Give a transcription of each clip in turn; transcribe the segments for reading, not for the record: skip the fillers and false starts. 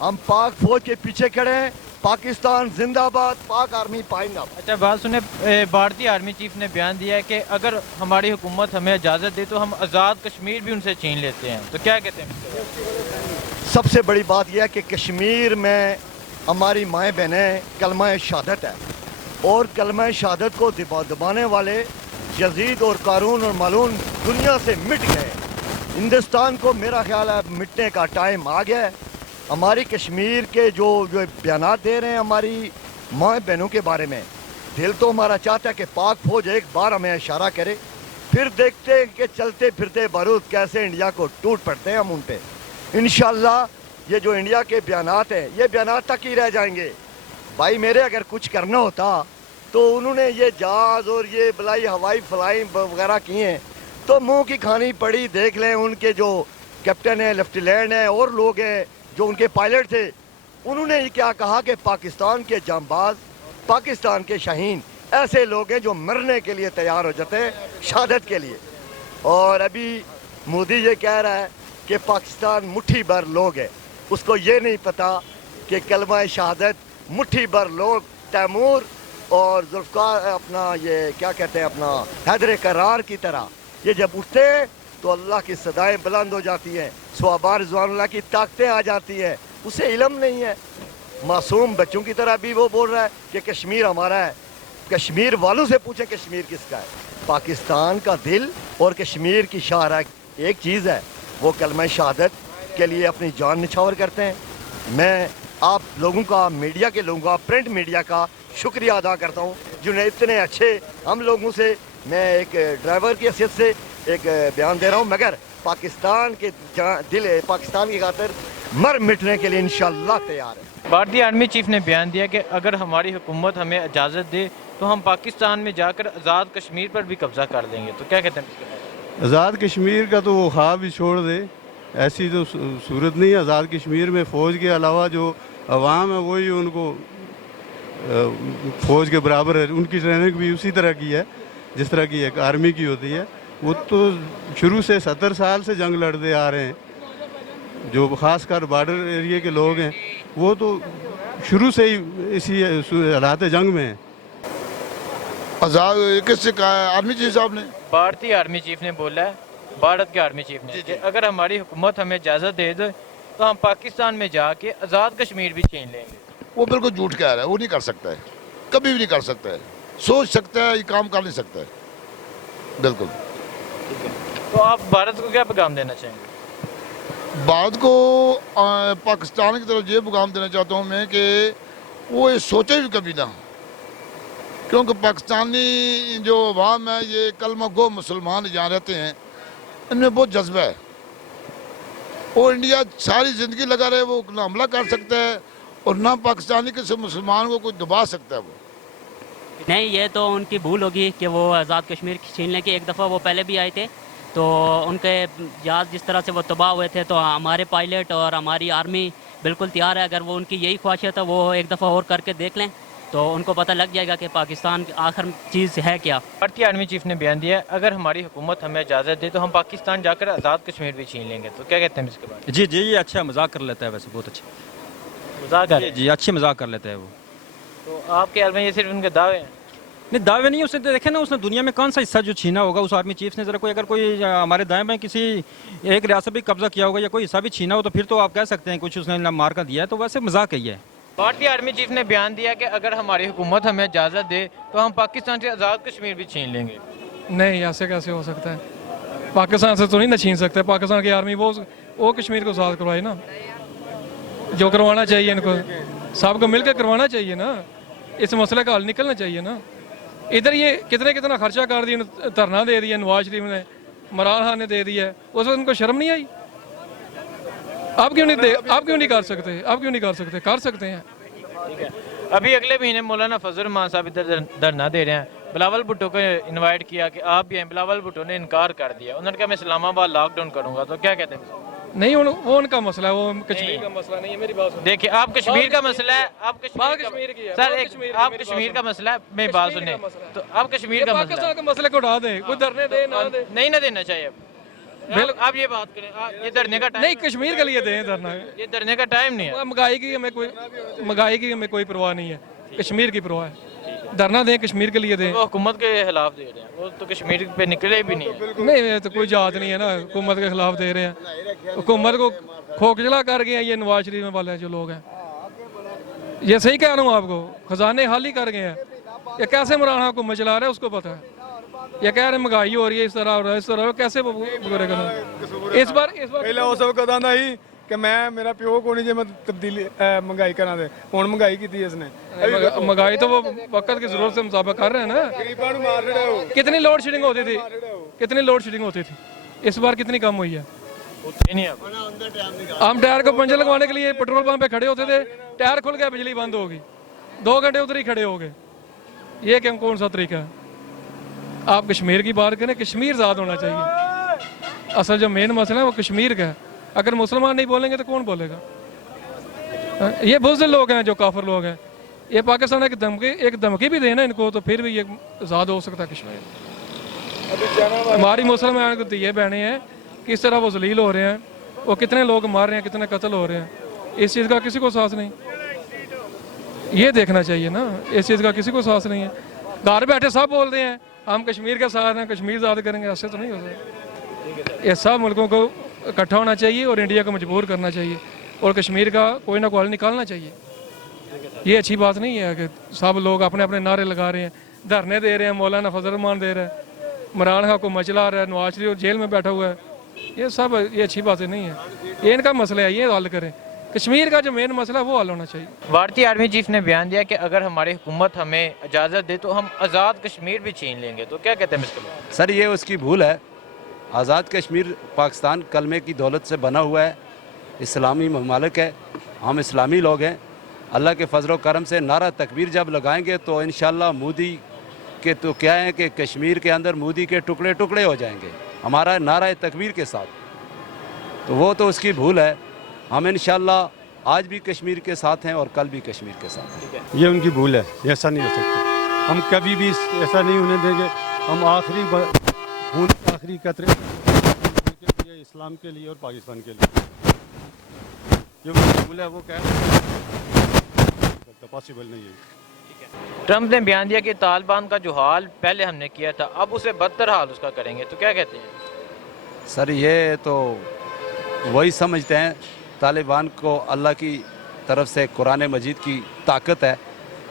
हम पाक फौज के पीछे खड़े हैं। पाकिस्तान जिंदाबाद, पाक आर्मी पाइंदाबाद। अच्छा बात सुने, भारतीय आर्मी चीफ ने बयान दिया है कि अगर हमारी हुकूमत हमें इजाज़त दे तो हम आज़ाद कश्मीर भी उनसे छीन लेते हैं, तो क्या कहते हैं? सबसे बड़ी बात यह है कि कश्मीर में हमारी माएँ बहनें कलमा शहादत है, और कलमा शहादत को दबाने वाले यजीद और कारून और मालून दुनिया से मिट गए। हिंदुस्तान को मेरा ख्याल है मिटने का टाइम आ गया है। हमारी कश्मीर के जो बयानात दे रहे हैं हमारी माँ बहनों के बारे में, दिल तो हमारा चाहता है कि पाक फौज एक बार हमें इशारा करे, फिर देखते हैं कि चलते फिरते बारूद कैसे इंडिया को टूट पड़ते हैं हम उन पे। इंशाल्लाह ये जो इंडिया के बयानात हैं ये बयानात तक ही रह जाएंगे। भाई मेरे अगर कुछ करना होता तो उन्होंने ये जहाज़ और ये बलाई हवाई फ्लाइंग वगैरह किए हैं तो मुंह की खानी पड़ी। देख लें उनके जो कैप्टन है, लेफ्टिनेंट हैं और लोग हैं जो उनके पायलट थे, उन्होंने ये क्या कहा कि पाकिस्तान के जांबाज, पाकिस्तान के शाहीन ऐसे लोग हैं जो मरने के लिए तैयार हो जाते हैं शहादत के लिए। और अभी मोदी ये कह रहा है कि पाकिस्तान मुट्ठी भर लोग हैं, उसको ये नहीं पता कि कलमा शहादत मुट्ठी भर लोग तैमूर और जुल्फ़िकार अपना ये क्या कहते हैं अपना हैदर करार की तरह ये जब उठते हैं तो अल्लाह की सदाएं बुलंद हो जाती हैं, सवाबार रिज़वानुल्लाह की ताकतें आ जाती हैं। उसे इल्म नहीं है, मासूम बच्चों की तरह भी वो बोल रहा है कि कश्मीर हमारा है। कश्मीर वालों से पूछें कश्मीर किसका है। पाकिस्तान का दिल और कश्मीर की शाहरा एक चीज़ है, वो कलमा शहादत के लिए अपनी जान निछावर करते हैं। मैं आप लोगों का, मीडिया के लोगों का, प्रिंट मीडिया का शुक्रिया अदा करता हूँ जिन्हें इतने अच्छे हम लोगों से, मैं एक ड्राइवर की हैसियत से एक बयान दे रहा हूँ, मगर पाकिस्तान के दिल पाकिस्तान की खातिर मर मिटने के लिए इंशाअल्लाह तैयार है। भारतीय आर्मी चीफ ने बयान दिया कि अगर हमारी हुकूमत हमें इजाज़त दे तो हम पाकिस्तान में जाकर आज़ाद कश्मीर पर भी कब्ज़ा कर देंगे, तो क्या कहते हैं? आज़ाद कश्मीर का तो वो ख्वाब ही छोड़ दे, ऐसी तो सूरत नहीं है। आज़ाद कश्मीर में फ़ौज के अलावा जो अवाम है वही उनको फ़ौज के बराबर है। उनकी ट्रेनिंग भी उसी तरह की है जिस तरह की एक आर्मी की होती है। वो तो शुरू से 70 साल से जंग लड़ते आ रहे हैं। जो ख़ासकर बॉर्डर एरिया के लोग हैं वो तो शुरू से ही इसी हालात जंग में हैं। आज़ाद किससे कहा है? आर्मी चीफ साहब ने, भारतीय आर्मी चीफ ने बोला है, भारत के आर्मी चीफ ने, कि अगर हमारी हुकूमत हमें इजाज़त दे दे तो हम पाकिस्तान में जाके आज़ाद कश्मीर भी छीन लेंगे। वो बिल्कुल झूठ कह रहा है, वो नहीं कर सकता है, कभी भी नहीं कर सकता है। सोच सकता है, ये काम कर नहीं सकता है, बिल्कुल। तो आप भारत को क्या पैगाम देना चाहेंगे? भारत को पाकिस्तान की तरफ ये पैगाम देना चाहता हूँ मैं कि वो ये सोचे भी कभी ना, क्योंकि पाकिस्तानी जो अवाम है ये कलमा गो मुसलमान जहाँ रहते हैं इनमें बहुत जज्बा है। और इंडिया सारी ज़िंदगी लगा रहे, वो ना हमला कर सकता है और ना पाकिस्तानी किसी मुसलमान को कोई दबा सकता है। वो नहीं, ये तो उनकी भूल होगी कि वो आज़ाद कश्मीर छीन लें। कि एक दफ़ा वो पहले भी आए थे तो उनके जहाज़ जिस तरह से वो तबाह हुए थे, तो हमारे पायलट और हमारी आर्मी बिल्कुल तैयार है। अगर वो उनकी यही ख्वाहिश है तो वो एक दफ़ा और करके देख लें तो उनको पता लग जाएगा कि पाकिस्तान आखिर चीज़ है क्या। भारतीय आर्मी चीफ ने बयान दिया है अगर हमारी हुकूमत हमें इजाज़त दे तो हम पाकिस्तान जाकर आज़ाद कश्मीर भी छीन लेंगे, तो क्या कहते हैं इसके बारे में? जी जी, ये अच्छा मजाक कर लेता है, वैसे बहुत अच्छा मजाक कर रहे हैं? जी, अच्छी मजाक कर लेता है वो। तो आपके ख्याल में ये सिर्फ उनके दावे हैं? नहीं, दावे नहीं, उसने देखे ना, उसने दुनिया में कौन सा हिस्सा जो छीना होगा उस आर्मी चीफ ने। ज़रा कोई अगर कोई हमारे दाएं बाएं किसी एक रियासत भी कब्जा किया होगा या कोई हिस्सा भी छीना हो तो फिर तो आप कह सकते हैं कुछ उसने मार कर दिया है, तो वैसे मजाक ही है। भारतीय आर्मी चीफ ने बयान दिया कि अगर हमारी हुकूमत हमें इजाज़त दे तो हम पाकिस्तान से आज़ाद कश्मीर भी छीन लेंगे। नहीं, ऐसे कैसे हो सकता है? पाकिस्तान से तो नहीं ना छीन सकते। पाकिस्तान की आर्मी वो कश्मीर को आज़ाद करवाए ना, जो करवाना चाहिए इनको, सबको मिलकर करवाना चाहिए ना। इस मसले का हल निकलना चाहिए ना। इधर ये कितना खर्चा कर दिया, धरना दे दिया नवाज शरीफ ने, इमरान खान ने दे दिया है, उस वक्त उनको शर्म नहीं आई? आप क्यों नहीं कर सकते? आप क्यों नहीं कर सकते? कर सकते हैं। ठीक है, अभी अगले महीने मौलाना फजल रहमान साहब इधर धरना दे रहे हैं। बिलावल भुट्टो को इनवाइट किया कि आप भी हैं, बिलावल भुट्टो ने इनकार कर दिया। उन्होंने कहा मैं इस्लामाबाद लॉकडाउन करूंगा, तो क्या कहते हैं? नहीं, वो उनका मसला है, वो कश्मीर का मसला नहीं है। मेरी बात सुनिए। देखिए, आप कश्मीर का मसला है, आप कश्मीर की है सर, आप कश्मीर का मसला है, मेरी बात सुनिए, तो आप कश्मीर का मसला पाकिस्तान के मसले को उठा दें, कोई धरने दे ना दे, नहीं ना देना चाहिए। आप ये बात करें, ये धरने का टाइम नहीं, कश्मीर के लिए दें धरना। ये धरने का टाइम नहीं है। महंगाई की हमें कोई परवाह नहीं है, कश्मीर की परवाह है। धरना दें, कश्मीर के लिए दें। वो हुकूमत के खिलाफ दे रहे हैं, वो तो कश्मीर पे निकले भी नहीं है। नहीं, ये तो कोई जात नहीं है ना, हुकूमत के खिलाफ दे रहे हैं। हुकूमत को खोखला कर गए हैं ये नवाज शरीफ वाले जो लोग हैं। ये सही कह रहा हूँ आपको, खजाने खाली कर गए हैं। ये कैसे इमरान हुकूमत चला रहा है उसको पता है। ये कह रहे हैं महंगाई हो रही है, इस तरह हो रहा है, इस तरह हो रहा है, कैसे बुरे करना। इस बार ਪਹਿਲਾਂ ਉਹ ਸਭ ਕਹਦਾ ਸੀ ਕਿ ਮੇਰਾ ਪਿਓ ਕੋਈ ਨਹੀਂ ਜੇ ਮੈਂ ਤਬਦੀਲੀ ਮਹਿੰਗਾਈ ਕਰਾਂ ਦੇ ਹੁਣ ਮਹਿੰਗਾਈ ਕੀਤੀ ਇਸਨੇ महंगाई तो वो वक्त की जरूरत से मुताबिक कर रहे हैं ना। ਗਰੀਬਾਂ ਨੂੰ ਮਾਰ ਰਿਹਾ ਉਹ कितनी लोड शेडिंग होती थी, कितनी लोड शेडिंग होती थी, इस बार कितनी कम हुई है। होते नहीं अब। हम टायर को पंचर लगवाने के लिए पेट्रोल पंप पे खड़े होते थे, टायर खुल गया, बिजली बंद होगी, 2 घंटे उधर ही खड़े हो गए। ये क्या कौन सा तरीका है। आप कश्मीर की बात करें, कश्मीर आज़ाद होना चाहिए। असल जो मेन मसला है वो कश्मीर का है। अगर मुसलमान नहीं बोलेंगे तो कौन बोलेगा। ये बहुत से लोग हैं जो काफिर लोग हैं। ये पाकिस्तान एक धमकी भी देना इनको तो फिर भी ये आज़ाद हो सकता है कश्मीर। हमारी मुसलमान को दिए बहने हैं, किस तरह वो जलील हो रहे हैं, वो कितने लोग मार रहे हैं, कितने कत्ल हो रहे हैं, इस चीज़ का किसी को साहस नहीं। ये देखना चाहिए ना, इस चीज़ का किसी को साहस नहीं है। घर बैठे सब बोल रहे हैं हम कश्मीर के साथ हैं, कश्मीर आज़ाद करेंगे, ऐसे तो नहीं हो सकता। ये सब मुल्कों को इकट्ठा होना चाहिए और इंडिया को मजबूर करना चाहिए और कश्मीर का कोई ना कोई निकालना चाहिए। ये अच्छी बात नहीं है कि सब लोग अपने अपने नारे लगा रहे हैं, धरने दे रहे हैं, मौलाना फजल रहमान दे रहा है, इमरान खान को मचला रहा है, नवाज शरीफ जेल में बैठा हुआ है। ये अच्छी बातें नहीं है। ये इनका मसला है, ये हल करें। कश्मीर का जो मेन मसला है वो हल होना चाहिए। भारतीय आर्मी चीफ ने बयान दिया कि अगर हमारी हुकूमत हमें इजाज़त दे तो हम आज़ाद कश्मीर भी छीन लेंगे। तो क्या कहते हैं इसके बारे में? सर ये उसकी भूल है। आज़ाद कश्मीर पाकिस्तान कलमे की दौलत से बना हुआ है, इस्लामी ममालिक है, हम इस्लामी लोग हैं। अल्लाह के फजल करम से नारा तकबीर जब लगाएंगे तो इंशाअल्लाह मोदी के तो क्या है कि कश्मीर के अंदर मोदी के टुकड़े टुकड़े हो जाएंगे हमारा नारा तकबीर के साथ। तो वो तो उसकी भूल है। हम इंशाअल्लाह आज भी कश्मीर के साथ हैं और कल भी कश्मीर के साथ हैं। ये उनकी भूल है, ऐसा नहीं हो सकता। हम कभी भी ऐसा नहीं होने देंगे। हम आखिरी कतरे के लिए, इस्लाम के लिए और पाकिस्तान के लिए। जो उनकी भूल है वो कह सकता, पॉसिबल नहीं है। ट्रम्प ने बयान दिया कि तालिबान का जो हाल पहले हमने किया था अब उसे बदतर हाल उसका करेंगे। तो क्या कहते हैं? सर ये तो वही समझते हैं तालिबान को अल्लाह की तरफ से कुरान मजीद की ताकत है,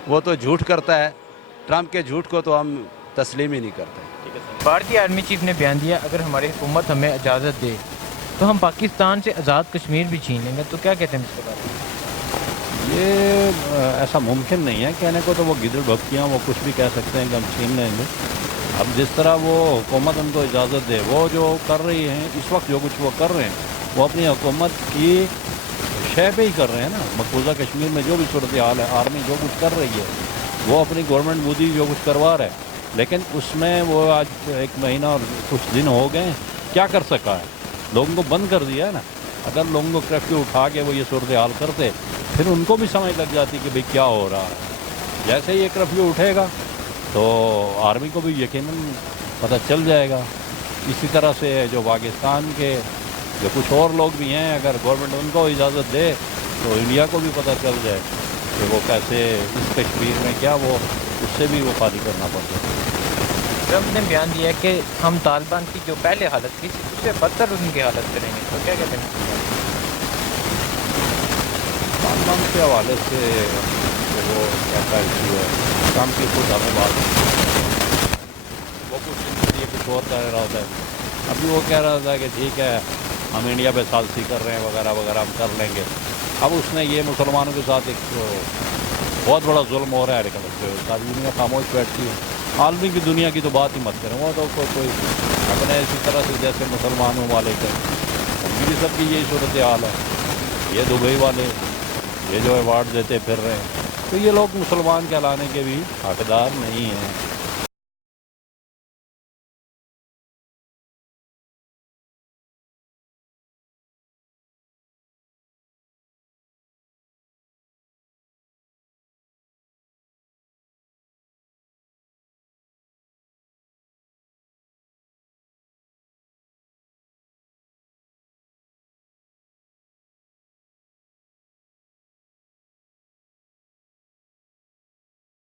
वो तो झूठ करता है। ट्रम्प के झूठ को तो हम तस्लीम ही नहीं करते। भारतीय आर्मी चीफ ने बयान दिया अगर हमारी हुकूमत हमें इजाज़त दे तो हम पाकिस्तान से आज़ाद कश्मीर भी छीन लेंगे। तो क्या कहते हैं इसके बारे में? ये ऐसा मुमकिन नहीं है कहने को। तो वो गिदड़ भक्तियाँ वो कुछ भी कह सकते हैं कि हम छीन लेंगे। अब जिस तरह वो हुकूमत उनको इजाज़त दे, वो जो कर रही हैं इस वक्त जो कुछ वो कर रहे हैं वो अपनी हुकूमत की शय पे ही कर रहे हैं ना। मकबूजा कश्मीर में जो भी सूरत हाल है, आर्मी जो कुछ कर रही है, वो अपनी गवर्नमेंट मोदी जो कुछ करवा रहा है, लेकिन उसमें वो आज 1 महीना और कुछ दिन हो गए, क्या कर सका है? लोगों को बंद कर दिया है ना। अगर लोगों को कर्फ्यू उठा के वो ये सूरत हाल करते फिर उनको भी समझ लग जाती कि भाई क्या हो रहा है। जैसे ही ये कर्फ्यू उठेगा तो आर्मी को भी यकीनन पता चल जाएगा। इसी तरह से जो पाकिस्तान के जो कुछ और लोग भी हैं, अगर गवर्नमेंट उनको इजाज़त दे तो इंडिया को भी पता चल जाए कि वो कैसे इस कश्मीर में क्या वो उससे भी वफादी करना पड़ता है। ट्रम्प ने बयान दिया कि हम तालिबान की जो पहले हालत थी उससे बदतर उनकी हालत करेंगे। तो क्या कहते हैं? तालिबान के हवाले से तो वो कैसा इशू है, ट्रम्प की खुद हमें बात वो कुछ इनके लिए कुछ और कह रहा होता है। अभी वो कह रहा था कि ठीक है हम इंडिया पे सालसी कर रहे हैं वगैरह वगैरह हम कर लेंगे। अब उसने ये मुसलमानों के साथ एक बहुत बड़ा जुल्म हो रहा है, लेकिन उसके सारी दुनिया खामोश बैठती है। आलमी की दुनिया की तो बात ही मत करें। वो तो कोई अपने इसी तरह से जैसे मुसलमानों वाले के उनकी भी सबकी यही सूरत हाल है। ये दुबई वाले ये जो अवार्ड देते फिर रहे हैं, तो ये लोग मुसलमान कहलाने के भी हकदार नहीं हैं।